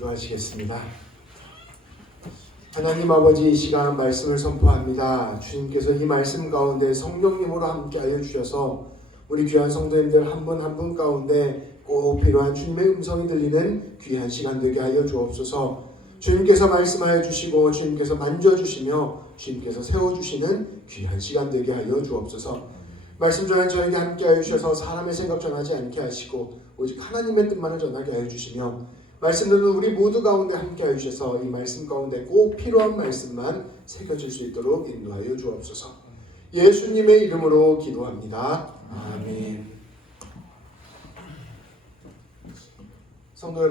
기도하시겠습니다. 하나님 아버지, 이 시간 말씀을 선포합니다. 주님께서 이 말씀 가운데 성령님으로 함께하여 주셔서 우리 귀한 성도님들 한 분 한 분 가운데 꼭 필요한 주님의 음성이 들리는 귀한 시간 되게 하여 주옵소서. 주님께서 말씀하여 주시고 주님께서 만져주시며 주님께서 세워주시는 귀한 시간 되게 하여 주옵소서. 말씀 전에 저에게 함께하여 주셔서 사람의 생각 전하지 않게 하시고 오직 하나님의 뜻만을 전하게 하여 주시며 말씀 듣는 우리 모두 가운데 함께하여 주셔서 이 말씀 가운데 꼭 필요한 말씀만 새겨질 수 있도록 인도하여 주옵소서. 예수님의 이름으로 기도합니다. 아멘. 성도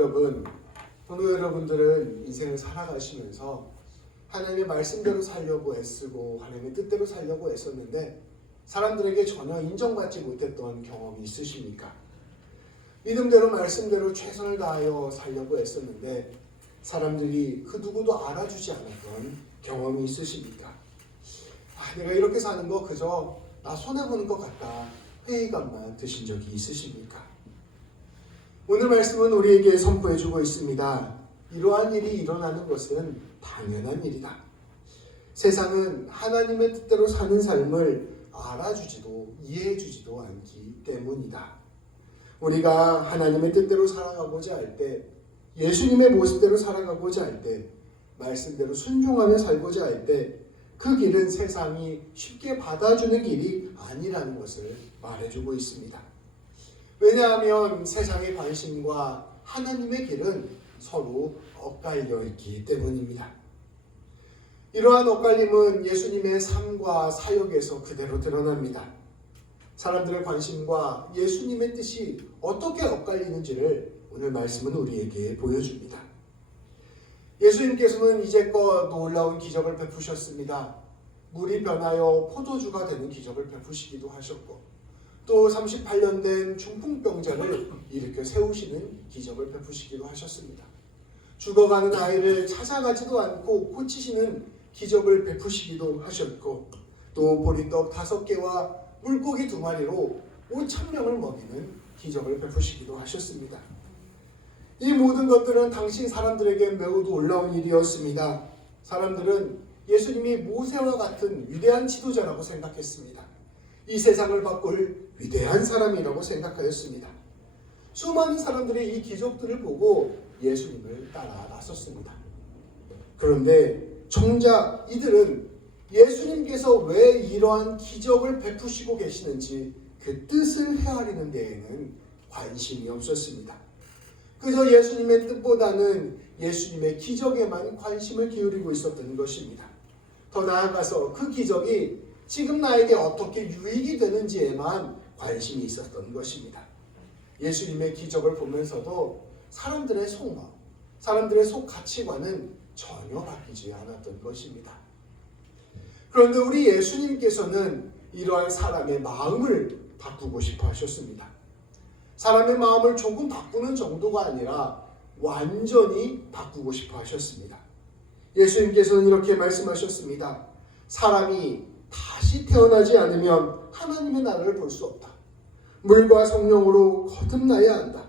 여러분들은 인생을 살아가시면서 하나님의 말씀대로 살려고 애쓰고 하나님의 뜻대로 살려고 애썼는데 사람들에게 전혀 인정받지 못했던 경험이 있으십니까? 믿음대로 말씀대로 최선을 다하여 살려고 애썼는데 사람들이 그 누구도 알아주지 않았던 경험이 있으십니까? 내가 이렇게 사는 거 그저 나 손해보는 것 같다 회의감만 드신 적이 있으십니까? 오늘 말씀은 우리에게 선포해주고 있습니다. 이러한 일이 일어나는 것은 당연한 일이다. 세상은 하나님의 뜻대로 사는 삶을 알아주지도 이해해주지도 않기 때문이다. 우리가 하나님의 뜻대로 살아가고자 할 때, 예수님의 모습대로 살아가고자 할 때, 말씀대로 순종하며 살고자 할 때 그 길은 세상이 쉽게 받아주는 길이 아니라는 것을 말해주고 있습니다. 왜냐하면 세상의 관심과 하나님의 길은 서로 엇갈려 있기 때문입니다. 이러한 엇갈림은 예수님의 삶과 사역에서 그대로 드러납니다. 사람들의 관심과 예수님의 뜻이 어떻게 엇갈리는지를 오늘 말씀은 우리에게 보여줍니다. 예수님께서는 이제껏 놀라운 기적을 베푸셨습니다. 물이 변하여 포도주가 되는 기적을 베푸시기도 하셨고 또 38년 된 중풍병자를 일으켜 세우시는 기적을 베푸시기도 하셨습니다. 죽어가는 아이를 찾아가지도 않고 고치시는 기적을 베푸시기도 하셨고 또 보리떡 5개와 물고기 2마리로 5,000명을 먹이는 기적을 베푸시기도 하셨습니다. 이 모든 것들은 당시 사람들에게 매우 놀라운 일이었습니다. 사람들은 예수님이 모세와 같은 위대한 지도자라고 생각했습니다. 이 세상을 바꿀 위대한 사람이라고 생각하였습니다. 수많은 사람들이 이 기적들을 보고 예수님을 따라 나섰습니다. 그런데 정작 이들은 예수님께서 왜 이러한 기적을 베푸시고 계시는지 그 뜻을 헤아리는 데에는 관심이 없었습니다. 그저 예수님의 뜻보다는 예수님의 기적에만 관심을 기울이고 있었던 것입니다. 더 나아가서 그 기적이 지금 나에게 어떻게 유익이 되는지에만 관심이 있었던 것입니다. 예수님의 기적을 보면서도 사람들의 속마음, 사람들의 속 가치관은 전혀 바뀌지 않았던 것입니다. 그런데 우리 예수님께서는 이러한 사람의 마음을 바꾸고 싶어 하셨습니다. 사람의 마음을 조금 바꾸는 정도가 아니라 완전히 바꾸고 싶어 하셨습니다. 예수님께서는 이렇게 말씀하셨습니다. 사람이 다시 태어나지 않으면 하나님의 나라를 볼 수 없다. 물과 성령으로 거듭나야 한다.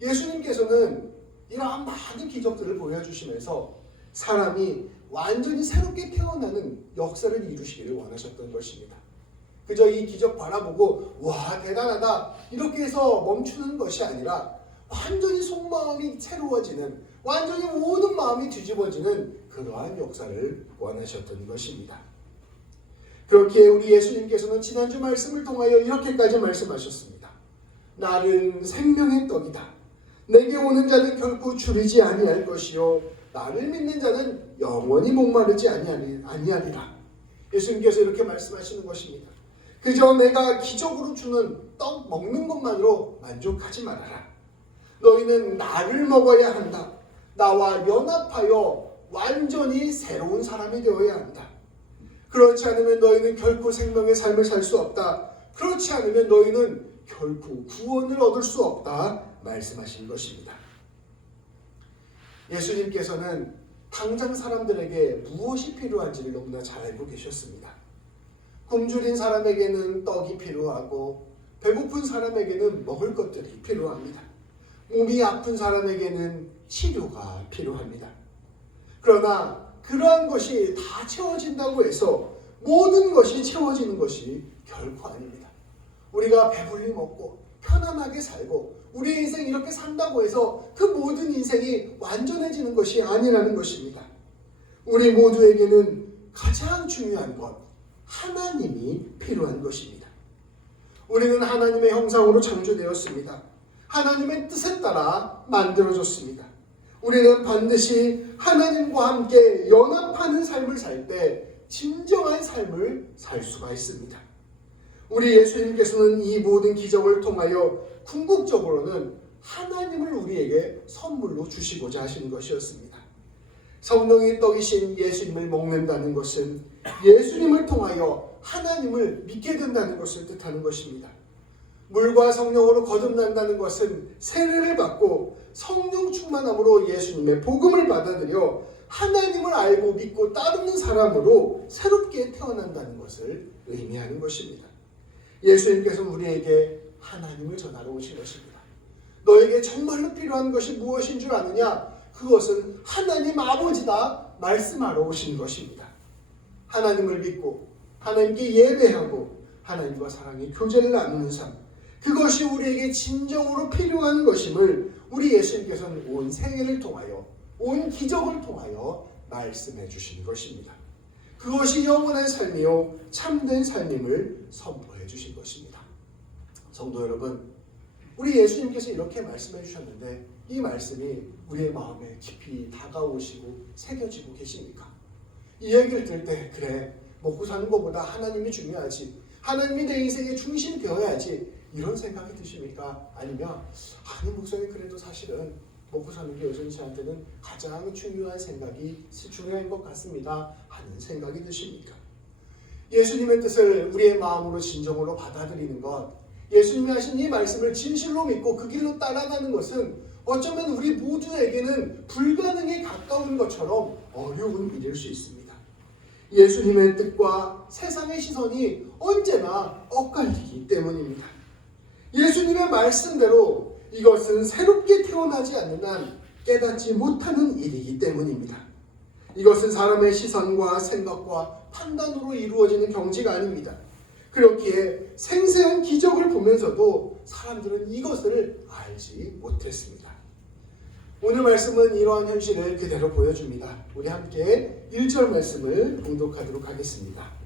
예수님께서는 이러한 많은 기적들을 보여주시면서 사람이 완전히 새롭게 태어나는 역사를 이루시기를 원하셨던 것입니다. 그저 이 기적 바라보고 와 대단하다 이렇게 해서 멈추는 것이 아니라 완전히 속마음이 새로워지는, 완전히 모든 마음이 뒤집어지는 그러한 역사를 원하셨던 것입니다. 그렇게 우리 예수님께서는 지난주 말씀을 통하여 이렇게까지 말씀하셨습니다. 나는 생명의 떡이다. 내게 오는 자는 결코 줄이지 아니할 것이요 나를 믿는 자는 영원히 목마르지 아니하리라. 예수님께서 이렇게 말씀하시는 것입니다. 그저 내가 기적으로 주는 떡 먹는 것만으로 만족하지 말아라. 너희는 나를 먹어야 한다. 나와 연합하여 완전히 새로운 사람이 되어야 한다. 그렇지 않으면 너희는 결코 생명의 삶을 살 수 없다. 그렇지 않으면 너희는 결코 구원을 얻을 수 없다 말씀하신 것입니다. 예수님께서는 당장 사람들에게 무엇이 필요한지를 너무나 잘 알고 계셨습니다. 굶주린 사람에게는 떡이 필요하고 배고픈 사람에게는 먹을 것들이 필요합니다. 몸이 아픈 사람에게는 치료가 필요합니다. 그러나 그러한 것이 다 채워진다고 해서 모든 것이 채워지는 것이 결코 아닙니다. 우리가 배불리 먹고 편안하게 살고 우리의 인생 이렇게 산다고 해서 그 모든 인생이 완전해지는 것이 아니라는 것입니다. 우리 모두에게는 가장 중요한 것, 하나님이 필요한 것입니다. 우리는 하나님의 형상으로 창조되었습니다. 하나님의 뜻에 따라 만들어졌습니다. 우리는 반드시 하나님과 함께 연합하는 삶을 살 때 진정한 삶을 살 수가 있습니다. 우리 예수님께서는 이 모든 기적을 통하여 궁극적으로는 하나님을 우리에게 선물로 주시고자 하시는 것이었습니다. 성령이 떡이신 예수님을 먹는다는 것은 예수님을 통하여 하나님을 믿게 된다는 것을 뜻하는 것입니다. 물과 성령으로 거듭난다는 것은 세례를 받고 성령 충만함으로 예수님의 복음을 받아들여 하나님을 알고 믿고 따르는 사람으로 새롭게 태어난다는 것을 의미하는 것입니다. 예수님께서는 우리에게 하나님을 전하러 오신 것입니다. 너에게 정말로 필요한 것이 무엇인 줄 아느냐? 그것은 하나님 아버지다 말씀하러 오신 것입니다. 하나님을 믿고 하나님께 예배하고 하나님과 사랑의 교제를 나누는 삶, 그것이 우리에게 진정으로 필요한 것임을 우리 예수님께서는 온 생애를 통하여 온 기적을 통하여 말씀해 주신 것입니다. 그것이 영원한 삶이요 참된 삶임을 선포해 주신 것입니다. 성도 여러분, 우리 예수님께서 이렇게 말씀해 주셨는데 이 말씀이 우리의 마음에 깊이 다가오시고 새겨지고 계십니까? 이 얘기를 들을 때 그래, 먹고 사는 것보다 하나님이 중요하지, 하나님이 내 인생의 중심이 되어야지, 이런 생각이 드십니까? 아니면 아니 목사님 그래도 사실은 먹고 사는 게 여전히 저한테는 가장 중요한 것 같습니다 하는 생각이 드십니까? 예수님의 뜻을 우리의 마음으로 진정으로 받아들이는 것, 예수님이 하신 이 말씀을 진실로 믿고 그 길로 따라가는 것은 어쩌면 우리 모두에게는 불가능에 가까운 것처럼 어려운 일일 수 있습니다. 예수님의 뜻과 세상의 시선이 언제나 엇갈리기 때문입니다. 예수님의 말씀대로 이것은 새롭게 태어나지 않는 한 깨닫지 못하는 일이기 때문입니다. 이것은 사람의 시선과 생각과 판단으로 이루어지는 경지가 아닙니다. 그렇기에 생생한 기적을 보면서도 사람들은 이것을 알지 못했습니다. 오늘 말씀은 이러한 현실을 그대로 보여줍니다. 우리 함께 1절 말씀을 봉독하도록 하겠습니다.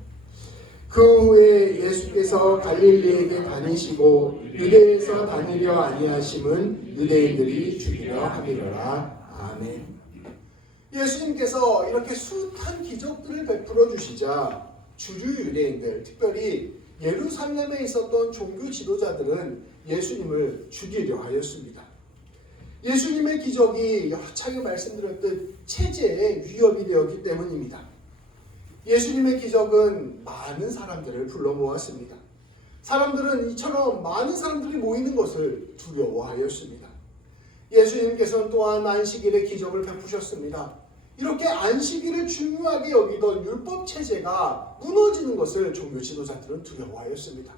그 후에 예수께서 갈릴리에게 다니시고 유대에서 다니려 아니하심은 유대인들이 죽이려 함이로라. 아멘. 예수님께서 이렇게 숱한 기적들을 베풀어 주시자 주류 유대인들, 특별히 예루살렘에 있었던 종교 지도자들은 예수님을 죽이려 하였습니다. 예수님의 기적이 여러 차례 말씀드렸듯 체제에 위협이 되었기 때문입니다. 예수님의 기적은 많은 사람들을 불러 모았습니다. 사람들은 이처럼 많은 사람들이 모이는 것을 두려워하였습니다. 예수님께서는 또한 안식일의 기적을 베푸셨습니다. 이렇게 안식일을 중요하게 여기던 율법 체제가 무너지는 것을 종교 지도자들은 두려워하였습니다.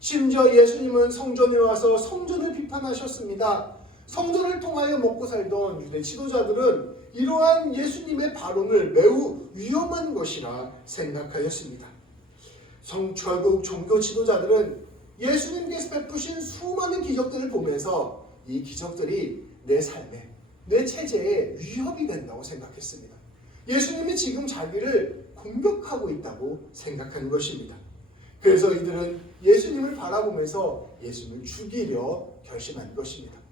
심지어 예수님은 성전에 와서 성전을 비판하셨습니다. 성전을 통하여 먹고 살던 유대 지도자들은 이러한 예수님의 발언을 매우 위험한 것이라 생각하였습니다. 결국 종교 지도자들은 예수님께서 베푸신 수많은 기적들을 보면서 이 기적들이 내 삶에, 내 체제에 위협이 된다고 생각했습니다. 예수님이 지금 자기를 공격하고 있다고 생각한 것입니다. 그래서 이들은 예수님을 바라보면서 예수님을 죽이려 결심한 것입니다.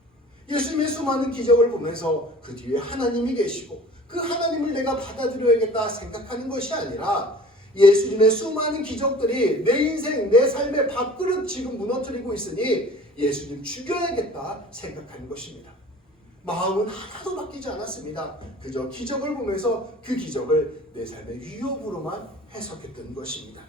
예수님의 수많은 기적을 보면서 그 뒤에 하나님이 계시고 그 하나님을 내가 받아들여야겠다 생각하는 것이 아니라 예수님의 수많은 기적들이 내 인생, 내 삶의 밥그릇 지금 무너뜨리고 있으니 예수님 죽여야겠다 생각하는 것입니다. 마음은 하나도 바뀌지 않았습니다. 그저 기적을 보면서 그 기적을 내 삶의 위협으로만 해석했던 것입니다.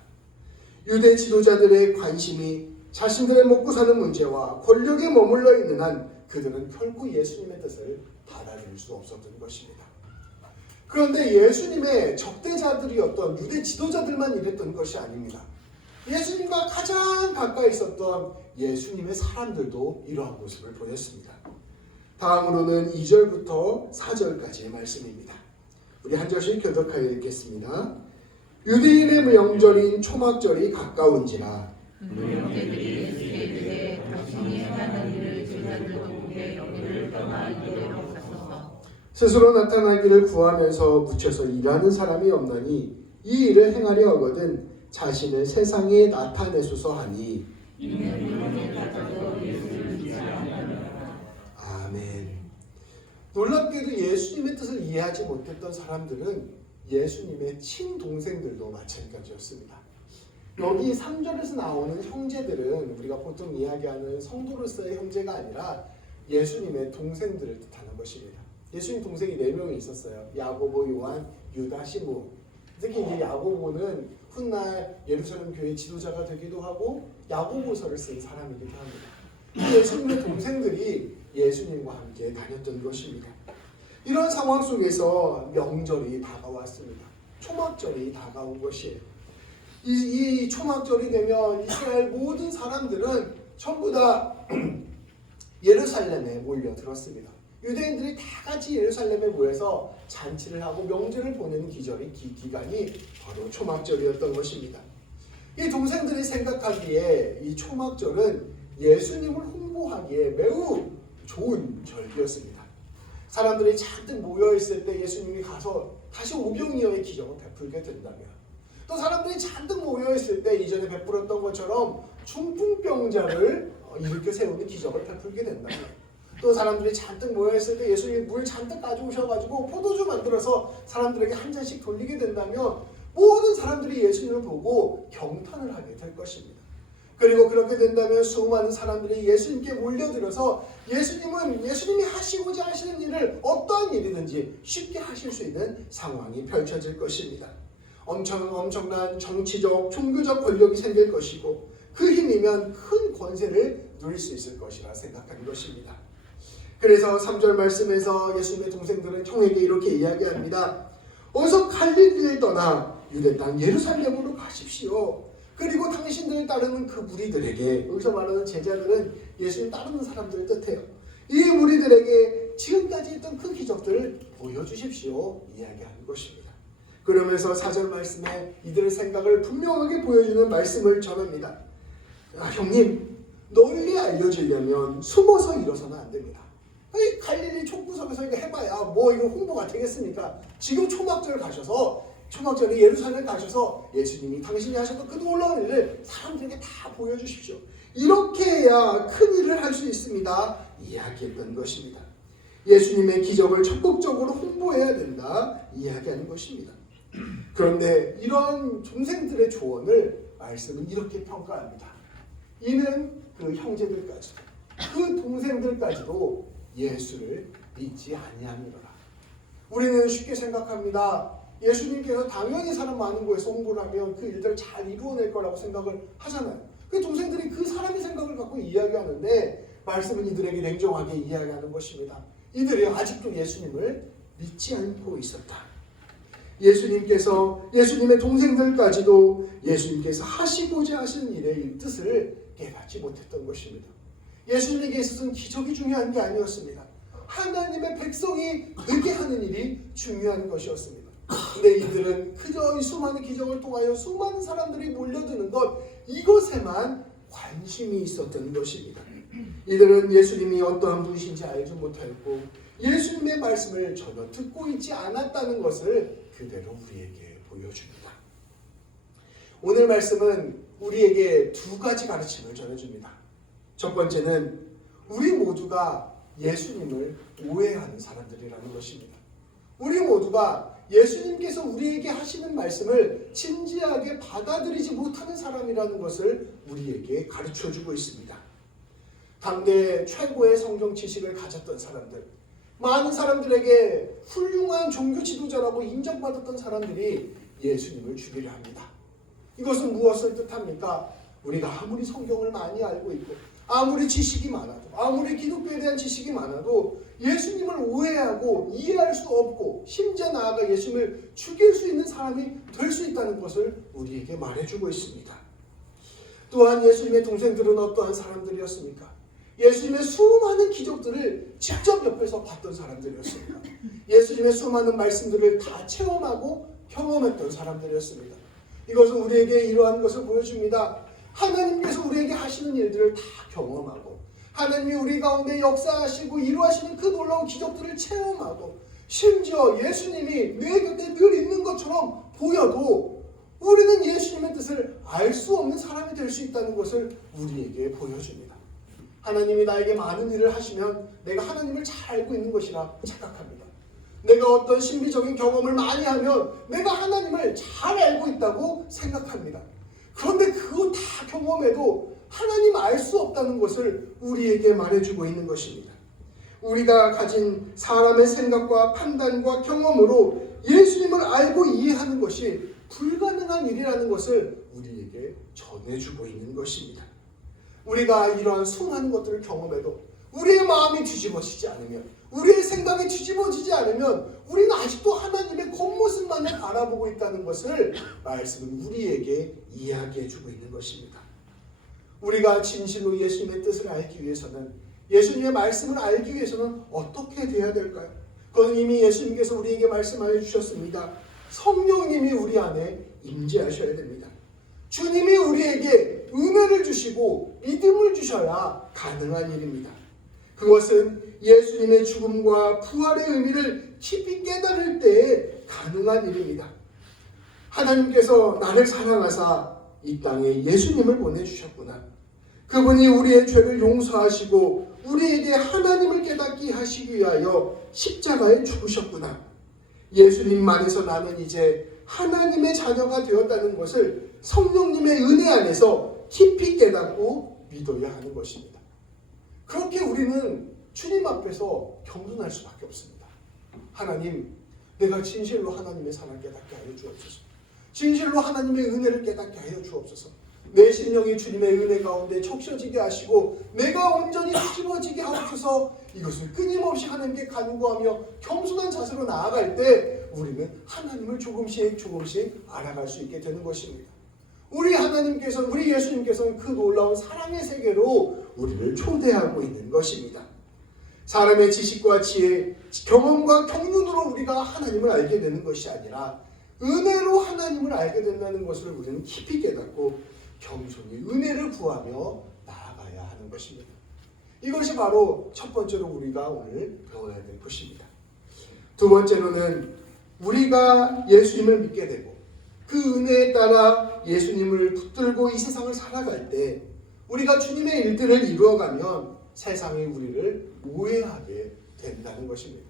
유대 지도자들의 관심이 자신들의 먹고 사는 문제와 권력에 머물러 있는 한 그들은 결코 예수님의 뜻을 받아들일 수 없었던 것입니다. 그런데 예수님의 적대자들이었던 유대 지도자들만 이랬던 것이 아닙니다. 예수님과 가장 가까이 있었던 예수님의 사람들도 이러한 모습을 보였습니다. 다음으로는 2절부터 4절까지의 말씀입니다. 우리 한 절씩 교독하여 읽겠습니다. 유대인의 명절인 초막절이 가까운지라 형제들이 예수께 이르되 당신이 행하는 일을 제자들도 보게 여기를 떠나 이대로 갔소서. 스스로 나타나기를 구하면서 묻혀서 일하는 사람이 없나니 이 일을 행하려 하거든 자신을 세상에 나타내소서 하니 이는 이론에 따져도 예수를 믿지 않는다. 아멘. 놀랍게도 예수님의 뜻을 이해하지 못했던 사람들은 예수님의 친동생들도 마찬가지였습니다. 여기 3절에서 나오는 형제들은 우리가 보통 이야기하는 성도로서의 형제가 아니라 예수님의 동생들을 뜻하는 것입니다. 예수님 동생이 4명이 있었어요. 야고보, 요한, 유다, 시므온. 특히 이제 야고보는 훗날 예루살렘 교회 지도자가 되기도 하고 야고보서를 쓴 사람이기도 합니다. 예수님의 동생들이 예수님과 함께 다녔던 것입니다. 이런 상황 속에서 명절이 다가왔습니다. 초막절이 다가온 것이에요. 이 초막절이 되면 이스라엘 모든 사람들은 전부 다 예루살렘에 몰려들었습니다. 유대인들이 다 같이 예루살렘에 모여서 잔치를 하고 명절을 보내는 기간이 바로 초막절이었던 것입니다. 이 동생들이 생각하기에 이 초막절은 예수님을 홍보하기에 매우 좋은 절기였습니다. 사람들이 잔뜩 모여있을 때 예수님이 가서 다시 오병이어의 기적을 베풀게 된다면, 또 사람들이 잔뜩 모여있을 때 이전에 베풀었던 것처럼 중풍병자를 일으켜 세우는 기적을 베풀게 된다면, 또 사람들이 잔뜩 모여있을 때 예수님이 물 잔뜩 가져오셔가지고 포도주 만들어서 사람들에게 한 잔씩 돌리게 된다면 모든 사람들이 예수님을 보고 경탄을 하게 될 것입니다. 그리고 그렇게 된다면 수많은 사람들이 예수님께 몰려들어서 예수님이 하시고자 하시는 일을 어떠한 일이든지 쉽게 하실 수 있는 상황이 펼쳐질 것입니다. 엄청난 정치적, 종교적 권력이 생길 것이고 그 힘이면 큰 권세를 누릴 수 있을 것이라 생각하는 것입니다. 그래서 3절 말씀에서 예수님의 동생들은 형에게 이렇게 이야기합니다. 어서 갈릴리를 떠나 유대 땅 예루살렘으로 가십시오. 그리고 당신들을 따르는 그 무리들에게, 여기서 말하는 제자들은 예수님 따르는 사람들을 뜻해요. 이 무리들에게 지금까지 했던 그 기적들을 보여주십시오 이야기하는 것입니다. 그러면서 4절 말씀에 이들의 생각을 분명하게 보여주는 말씀을 전합니다. 형님, 널리 알려지려면 숨어서 일어서는 안 됩니다. 이 갈릴리 촉구석에서 이거 해봐야 뭐 이거 홍보가 되겠습니까? 지금 초막절에 예루살렘 가셔서 예수님이 당신이 하셨던 그 놀라운 일을 사람들에게 다 보여주십시오. 이렇게 해야 큰 일을 할 수 있습니다 이야기했던 것입니다. 예수님의 기적을 적극적으로 홍보해야 된다 이야기하는 것입니다. 그런데 이런 동생들의 조언을 말씀은 이렇게 평가합니다. 이는 그 형제들까지도 그 동생들까지도 예수를 믿지 아니하느니라. 우리는 쉽게 생각합니다. 예수님께서 당연히 사람 많은 곳에서 홍보를 하면 그 일들을 잘 이루어낼 거라고 생각을 하잖아요. 그 동생들이 그 사람의 생각을 갖고 이야기하는데 말씀은 이들에게 냉정하게 이야기하는 것입니다. 이들이 아직도 예수님을 믿지 않고 있었다. 예수님의 동생들까지도 예수님께서 하시고자 하신 일의 뜻을 깨닫지 못했던 것입니다. 예수님에게 있어서는 기적이 중요한 게 아니었습니다. 하나님의 백성이 되게 하는 일이 중요한 것이었습니다. 근데 이들은 그저 이 수많은 기적을 통하여 수많은 사람들이 몰려드는 것, 이것에만 관심이 있었던 것입니다. 이들은 예수님이 어떠한 분이신지 알지 못하였고 예수님의 말씀을 전혀 듣고 있지 않았다는 것을 그대로 우리에게 보여줍니다. 오늘 말씀은 우리에게 2가지 가르침을 전해줍니다. 첫 번째는 우리 모두가 예수님을 오해하는 사람들이라는 것입니다. 우리 모두가 예수님께서 우리에게 하시는 말씀을 진지하게 받아들이지 못하는 사람이라는 것을 우리에게 가르쳐주고 있습니다. 당대 최고의 성경 지식을 가졌던 사람들, 많은 사람들에게 훌륭한 종교 지도자라고 인정받았던 사람들이 예수님을 죽이려 합니다. 이것은 무엇을 뜻합니까? 우리가 아무리 성경을 많이 알고 있고 아무리 지식이 많아도, 아무리 기독교에 대한 지식이 많아도 예수님을 오해하고 이해할 수 없고 심지어 나아가 예수님을 죽일 수 있는 사람이 될 수 있다는 것을 우리에게 말해주고 있습니다. 또한 예수님의 동생들은 어떠한 사람들이었습니까? 예수님의 수많은 기적들을 직접 옆에서 봤던 사람들이었습니다. 예수님의 수많은 말씀들을 다 체험하고 경험했던 사람들이었습니다. 이것은 우리에게 이러한 것을 보여줍니다. 하나님께서 우리에게 하시는 일들을 다 경험하고 하나님이 우리 가운데 역사하시고 이루하시는 그 놀라운 기적들을 체험하고 심지어 예수님이 내 곁에 늘 있는 것처럼 보여도 우리는 예수님의 뜻을 알 수 없는 사람이 될 수 있다는 것을 우리에게 보여줍니다. 하나님이 나에게 많은 일을 하시면 내가 하나님을 잘 알고 있는 것이라 착각합니다. 내가 어떤 신비적인 경험을 많이 하면 내가 하나님을 잘 알고 있다고 생각합니다. 그런데 그거 다 경험해도 하나님 알 수 없다는 것을 우리에게 말해주고 있는 것입니다. 우리가 가진 사람의 생각과 판단과 경험으로 예수님을 알고 이해하는 것이 불가능한 일이라는 것을 우리에게 전해주고 있는 것입니다. 우리가 이러한 수많은 것들을 경험해도 우리의 마음이 뒤집어지지 않으면, 우리의 생각이 뒤집어지지 않으면 우리는 아직도 하나님의 겉모습만을 바라보고 있다는 것을 말씀은 우리에게 이야기해주고 있는 것입니다. 우리가 진실로 예수님의 뜻을 알기 위해서는, 예수님의 말씀을 알기 위해서는 어떻게 돼야 될까요? 그건 이미 예수님께서 우리에게 말씀하여 주셨습니다. 성령님이 우리 안에 임재하셔야 됩니다. 주님이 우리에게 은혜를 주시고 믿음을 주셔야 가능한 일입니다. 그것은 예수님의 죽음과 부활의 의미를 깊이 깨달을 때에 가능한 일입니다. 하나님께서 나를 사랑하사 이 땅에 예수님을 보내주셨구나. 그분이 우리의 죄를 용서하시고 우리에게 하나님을 깨닫게 하시기 위하여 십자가에 죽으셨구나. 예수님만에서 나는 이제 하나님의 자녀가 되었다는 것을 성령님의 은혜 안에서 깊이 깨닫고 믿어야 하는 것입니다. 그렇게 우리는 주님 앞에서 겸손할 수밖에 없습니다. 하나님, 내가 진실로 하나님의 사랑을 깨닫게 하여 주옵소서. 진실로 하나님의 은혜를 깨닫게 하여 주옵소서. 내 심령이 주님의 은혜 가운데 적셔지게 하시고 내가 온전히 뒤집어지게 하옵소서. 이것을 끊임없이 하나님께 간구하며 겸손한 자세로 나아갈 때 우리는 하나님을 조금씩 알아갈 수 있게 되는 것입니다. 우리 하나님께서는, 우리 예수님께서는 그 놀라운 사랑의 세계로 우리를 초대하고 있는 것입니다. 사람의 지식과 지혜, 경험과 경륜으로 우리가 하나님을 알게 되는 것이 아니라 은혜로 하나님을 알게 된다는 것을 우리는 깊이 깨닫고 겸손히 은혜를 구하며 나아가야 하는 것입니다. 이것이 바로 첫 번째로 우리가 오늘 배워야 될 것입니다. 두 번째로는 우리가 예수님을 믿게 되고 그 은혜에 따라 예수님을 붙들고 이 세상을 살아갈 때 우리가 주님의 일들을 이루어가면 세상이 우리를 오해하게 된다는 것입니다.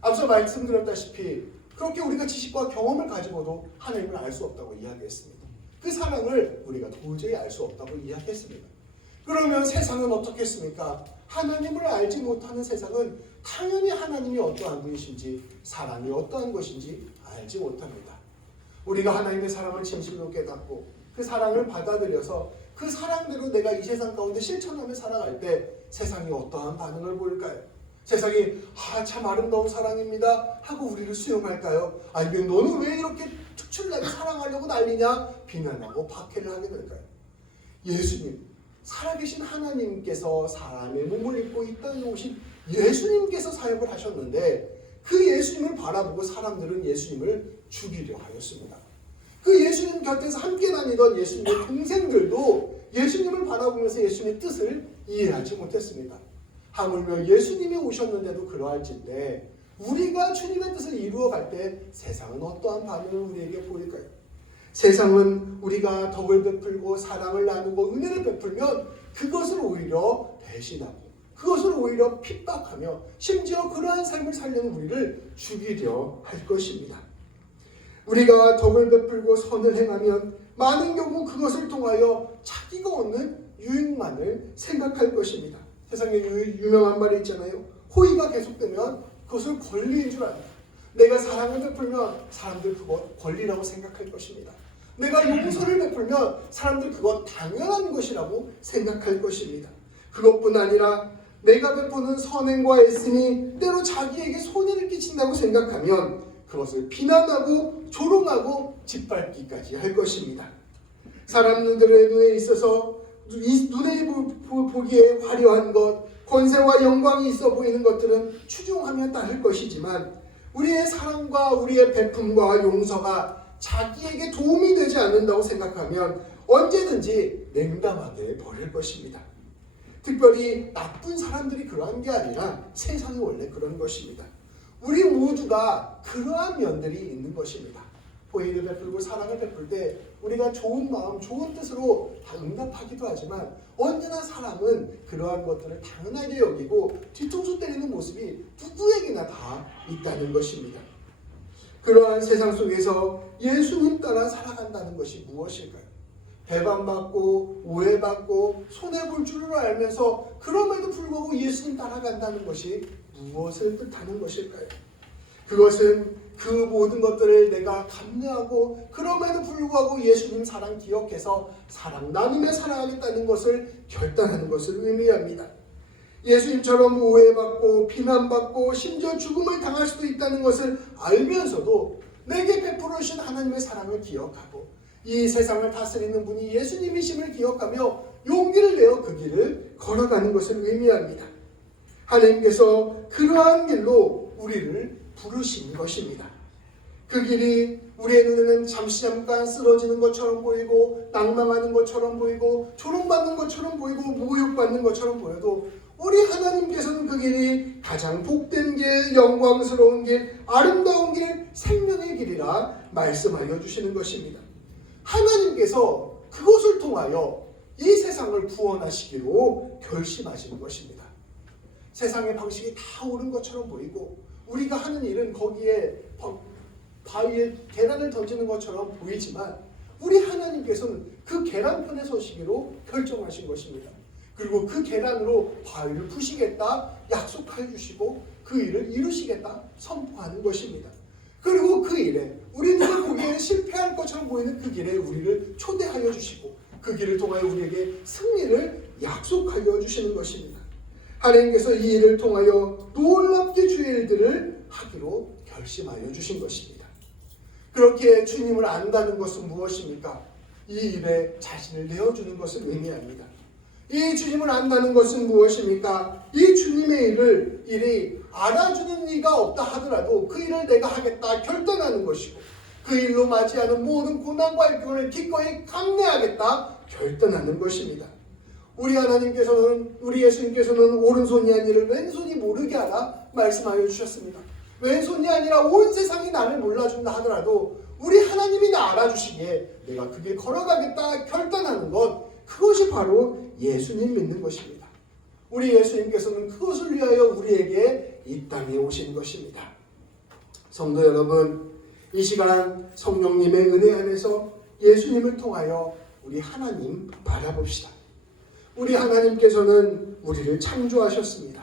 앞서 말씀드렸다시피 그렇게 우리가 지식과 경험을 가지고도 하나님을 알 수 없다고 이야기했습니다. 그 사랑을 우리가 도저히 알 수 없다고 이야기했습니다. 그러면 세상은 어떻겠습니까? 하나님을 알지 못하는 세상은 당연히 하나님이 어떠한 분이신지 사랑이 어떠한 것인지 알지 못합니다. 우리가 하나님의 사랑을 진실로 깨닫고 그 사랑을 받아들여서 그 사랑대로 내가 이 세상 가운데 실천하며 살아갈 때 세상이 어떠한 반응을 보일까요? 세상이 참 아름다운 사랑입니다 하고 우리를 수용할까요? 아니면 너는 왜 이렇게 특출나게 사랑하려고 난리냐? 비난하고 박해를 하게 될까요? 예수님, 살아계신 하나님께서 사람의 몸을 입고 이 땅에 오신 예수님께서 사역을 하셨는데 그 예수님을 바라보고 사람들은 예수님을 죽이려 하였습니다. 그 예수님 곁에서 함께 다니던 예수님의 동생들도 예수님을 바라보면서 예수님의 뜻을 이해하지 못했습니다. 하물며 예수님이 오셨는데도 그러할진데 우리가 주님의 뜻을 이루어갈 때 세상은 어떠한 반응을 우리에게 보일까요? 세상은 우리가 덕을 베풀고 사랑을 나누고 은혜를 베풀면 그것을 오히려 배신하고 그것을 오히려 핍박하며 심지어 그러한 삶을 살려는 우리를 죽이려 할 것입니다. 우리가 덕을 베풀고 선을 행하면 많은 경우 그것을 통하여 자기가 얻는 유익만을 생각할 것입니다. 세상에 유명한 말이 있잖아요. 호의가 계속되면 그것을 권리인 줄 압니다. 내가 사랑을 베풀면 사람들 그것 권리라고 생각할 것입니다. 내가 용서를 베풀면 사람들 그것 당연한 것이라고 생각할 것입니다. 그것뿐 아니라 내가 베푸는 선행과 애씀이 때로 자기에게 손해를 끼친다고 생각하면 그것을 비난하고 조롱하고 짓밟기까지 할 것입니다. 사람들의 눈에 있어서 눈에 보기에 화려한 것, 권세와 영광이 있어 보이는 것들은 추종하며 따를 것이지만 우리의 사랑과 우리의 베품과 용서가 자기에게 도움이 되지 않는다고 생각하면 언제든지 냉담하게 버릴 것입니다. 특별히 나쁜 사람들이 그러한 게 아니라 세상이 원래 그런 것입니다. 우리 모두가 그러한 면들이 있는 것입니다. 호의를 베풀고 사랑을 베풀 때 우리가 좋은 마음, 좋은 뜻으로 응답하기도 하지만 언제나 사람은 그러한 것들을 당연하게 여기고 뒤통수 때리는 모습이 누구에게나 다 있다는 것입니다. 그러한 세상 속에서 예수님 따라 살아간다는 것이 무엇일까요? 배반받고 오해받고 손해볼 줄을 알면서 그럼에도 불구하고 예수님 따라간다는 것이 무엇을 뜻하는 것일까요? 그것은 그 모든 것들을 내가 감내하고 그럼에도 불구하고 예수님 사랑 기억해서 사랑 나누며 살아가겠다는 것을 결단하는 것을 의미합니다. 예수님처럼 오해받고 비난받고 심지어 죽음을 당할 수도 있다는 것을 알면서도 내게 베풀어 주신 하나님의 사랑을 기억하고 이 세상을 다스리는 분이 예수님이심을 기억하며 용기를 내어 그 길을 걸어가는 것을 의미합니다. 하나님께서 그러한 길로 우리를 부르신 것입니다. 그 길이 우리의 눈에는 잠깐 쓰러지는 것처럼 보이고 낭망하는 것처럼 보이고 조롱받는 것처럼 보이고 모욕받는 것처럼 보여도 우리 하나님께서는 그 길이 가장 복된 길, 영광스러운 길, 아름다운 길, 생명의 길이라 말씀하여 주시는 것입니다. 하나님께서 그것을 통하여 이 세상을 구원하시기로 결심하시는 것입니다. 세상의 방식이 다 옳은 것처럼 보이고 우리가 하는 일은 거기에 바위에 계란을 던지는 것처럼 보이지만 우리 하나님께서는 그 계란편에 서시기로 결정하신 것입니다. 그리고 그 계란으로 바위를 푸시겠다 약속해 주시고 그 일을 이루시겠다 선포하는 것입니다. 그리고 그 일에 우리는 보기에는 실패할 것처럼 보이는 그 길에 우리를 초대하여 주시고 그 길을 통하여 우리에게 승리를 약속하여 주시는 것입니다. 하나님께서 이 일을 통하여 놀랍게 주의 일들을 하기로 결심하여 주신 것입니다. 그렇게 주님을 안다는 것은 무엇입니까? 이 일에 자신을 내어주는 것을 의미합니다. 이 주님을 안다는 것은 무엇입니까? 이 주님의 일이 알아주는 이가 없다 하더라도 그 일을 내가 하겠다 결단하는 것이고 그 일로 맞이하는 모든 고난과 역경을 기꺼이 감내하겠다 결단하는 것입니다. 우리 하나님께서는 우리 예수님께서는 오른손이 아니라 왼손이 모르게 하라 말씀하여 주셨습니다. 왼손이 아니라 온 세상이 나를 몰라준다 하더라도 우리 하나님이 나 알아주시기에 내가 그 길 걸어가겠다 결단하는 것 그것이 바로 예수님 믿는 것입니다. 우리 예수님께서는 그것을 위하여 우리에게 이 땅에 오신 것입니다. 성도 여러분, 이 시간 성령님의 은혜 안에서 예수님을 통하여 우리 하나님 바라봅시다. 우리 하나님께서는 우리를 창조하셨습니다.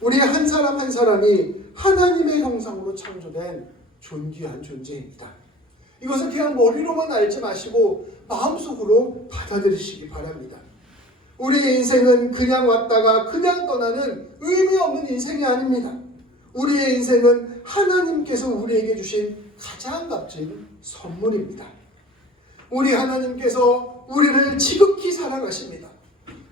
우리 한 사람 한 사람이 하나님의 형상으로 창조된 존귀한 존재입니다. 이것을 그냥 머리로만 알지 마시고 마음속으로 받아들이시기 바랍니다. 우리의 인생은 그냥 왔다가 그냥 떠나는 의미 없는 인생이 아닙니다. 우리의 인생은 하나님께서 우리에게 주신 가장 값진 선물입니다. 우리 하나님께서 우리를 지극히 사랑하십니다.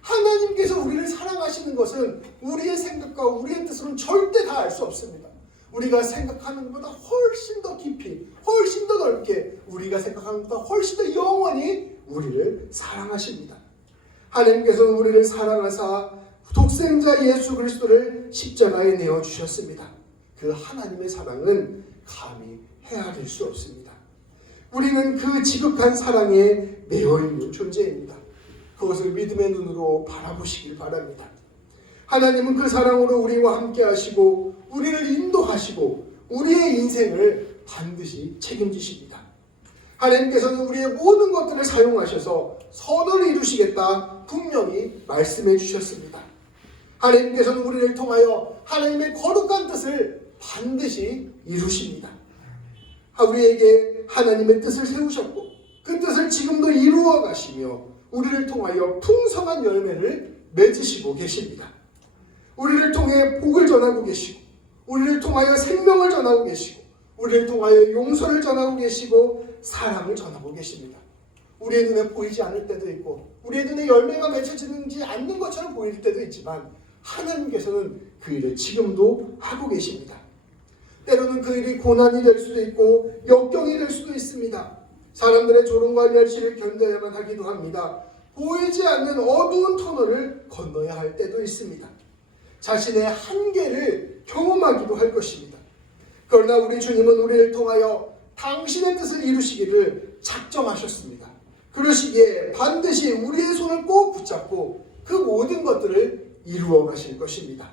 하나님께서 우리를 사랑하시는 것은 우리의 생각과 우리의 뜻으로는 절대 다 알 수 없습니다. 우리가 생각하는 것보다 훨씬 더 깊이, 훨씬 더 넓게 우리가 생각하는 것보다 훨씬 더 영원히 우리를 사랑하십니다. 하나님께서는 우리를 사랑하사 독생자 예수 그리스도를 십자가에 내어주셨습니다. 그 하나님의 사랑은 감히 헤아릴 수 없습니다. 우리는 그 지극한 사랑에 매여있는 존재입니다. 그것을 믿음의 눈으로 바라보시길 바랍니다. 하나님은 그 사랑으로 우리와 함께 하시고 우리를 인도하시고 우리의 인생을 반드시 책임지십니다. 하나님께서는 우리의 모든 것들을 사용하셔서 선을 이루시겠다 분명히 말씀해 주셨습니다. 하나님께서는 우리를 통하여 하나님의 거룩한 뜻을 반드시 이루십니다. 우리에게 하나님의 뜻을 세우셨고 그 뜻을 지금도 이루어 가시며 우리를 통하여 풍성한 열매를 맺으시고 계십니다. 우리를 통해 복을 전하고 계시고 우리를 통하여 생명을 전하고 계시고 우리를 통하여 용서를 전하고 계시고 사랑을 전하고 계십니다. 우리의 눈에 보이지 않을 때도 있고 우리의 눈에 열매가 맺혀지지 않는 것처럼 보일 때도 있지만 하나님께서는 그 일을 지금도 하고 계십니다. 때로는 그 일이 고난이 될 수도 있고 역경이 될 수도 있습니다. 사람들의 조롱과 멸시를 견뎌야만 하기도 합니다. 보이지 않는 어두운 터널을 건너야 할 때도 있습니다. 자신의 한계를 경험하기도 할 것입니다. 그러나 우리 주님은 우리를 통하여 당신의 뜻을 이루시기를 작정하셨습니다. 그러시기에 반드시 우리의 손을 꼭 붙잡고 그 모든 것들을 이루어 가실 것입니다.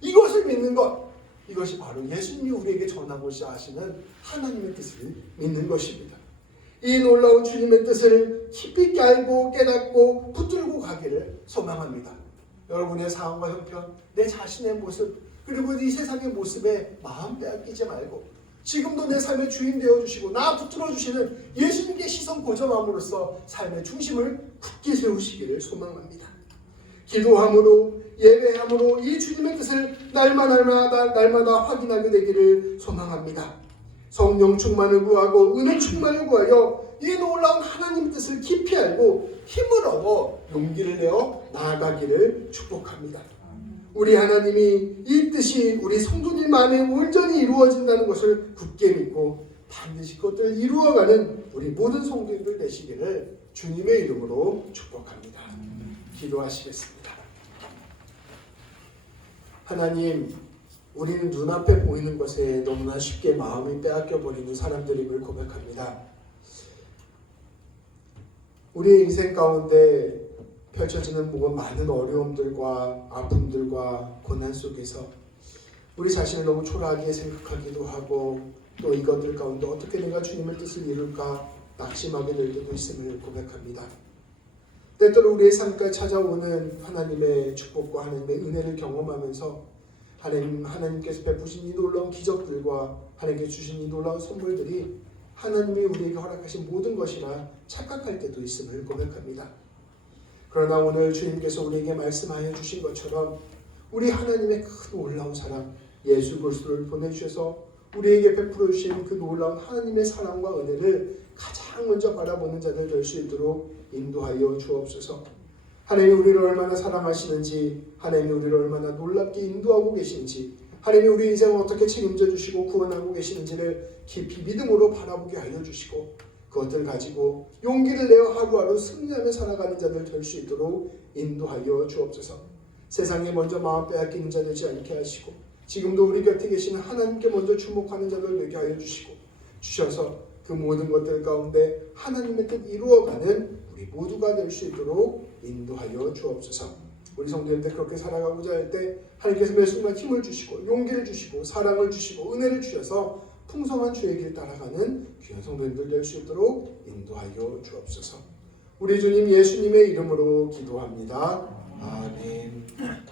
이것을 믿는 것, 이것이 바로 예수님이 우리에게 전하고자 하시는 하나님의 뜻을 믿는 것입니다. 이 놀라운 주님의 뜻을 깊이 있게 알고 깨닫고 붙들고 가기를 소망합니다. 여러분의 상황과 형편, 내 자신의 모습, 그리고 이 세상의 모습에 마음 빼앗기지 말고 지금도 내 삶의 주인 되어주시고 나 붙들어 주시는 예수님께 시선 고정함으로써 삶의 중심을 굳게 세우시기를 소망합니다. 기도함으로 예배함으로 이 주님의 뜻을 날마다 확인하게 되기를 소망합니다. 성령 충만을 구하고 은혜 충만을 구하여 이 놀라운 하나님 뜻을 깊이 알고 힘을 얻어 용기를 내어 나아가기를 축복합니다. 우리 하나님이 이 뜻이 우리 성도님 안에 온전히 이루어진다는 것을 굳게 믿고 반드시 그것들을 이루어가는 우리 모든 성도님들 되시기를 주님의 이름으로 축복합니다. 기도하시겠습니다. 하나님, 우리는 눈앞에 보이는 것에 너무나 쉽게 마음이 빼앗겨버리는 사람들임을 고백합니다. 우리의 인생 가운데 펼쳐지는 많은 어려움들과 아픔들과 고난 속에서 우리 자신을 너무 초라하게 생각하기도 하고 또 이것들 가운데 어떻게 내가 주님의 뜻을 이룰까 낙심하게 될 때도 있음을 고백합니다. 때때로 우리의 삶까지 찾아오는 하나님의 축복과 하나님의 은혜를 경험하면서 하나님께서 베푸신 이 놀라운 기적들과 하나님께 주신 이 놀라운 선물들이 하나님이 우리에게 허락하신 모든 것이라 착각할 때도 있음을 고백합니다. 그러나 오늘 주님께서 우리에게 말씀하여 주신 것처럼 우리 하나님의 큰 놀라운 사랑 예수 그리스도를 보내주셔서 우리에게 베풀어 주신 그 놀라운 하나님의 사랑과 은혜를 가장 먼저 바라보는 자들 될 수 있도록 인도하여 주옵소서. 하나님이 우리를 얼마나 사랑하시는지, 하나님이 우리를 얼마나 놀랍게 인도하고 계신지, 하나님이 우리 인생을 어떻게 책임져 주시고 구원하고 계시는지를 깊이 믿음으로 바라보게 하여 주시고 그것들 가지고 용기를 내어 하루하루 승리하며 살아가는 자들 될 수 있도록 인도하여 주옵소서. 세상에 먼저 마음 빼앗기는 자 되지 않게 하시고 지금도 우리 곁에 계신 하나님께 먼저 주목하는 자들 되게 하여 주셔서 그 모든 것들 가운데 하나님의 뜻 이루어가는 우리 모두가 될 수 있도록 인도하여 주옵소서. 우리 성도님들 그렇게 살아가고자 할 때 하나님께서 매 순간 힘을 주시고 용기를 주시고 사랑을 주시고 은혜를 주셔서 풍성한 주의 길 따라가는 귀한 성도님들 될 수 있도록 인도하여 주옵소서. 우리 주님 예수님의 이름으로 기도합니다. 아멘.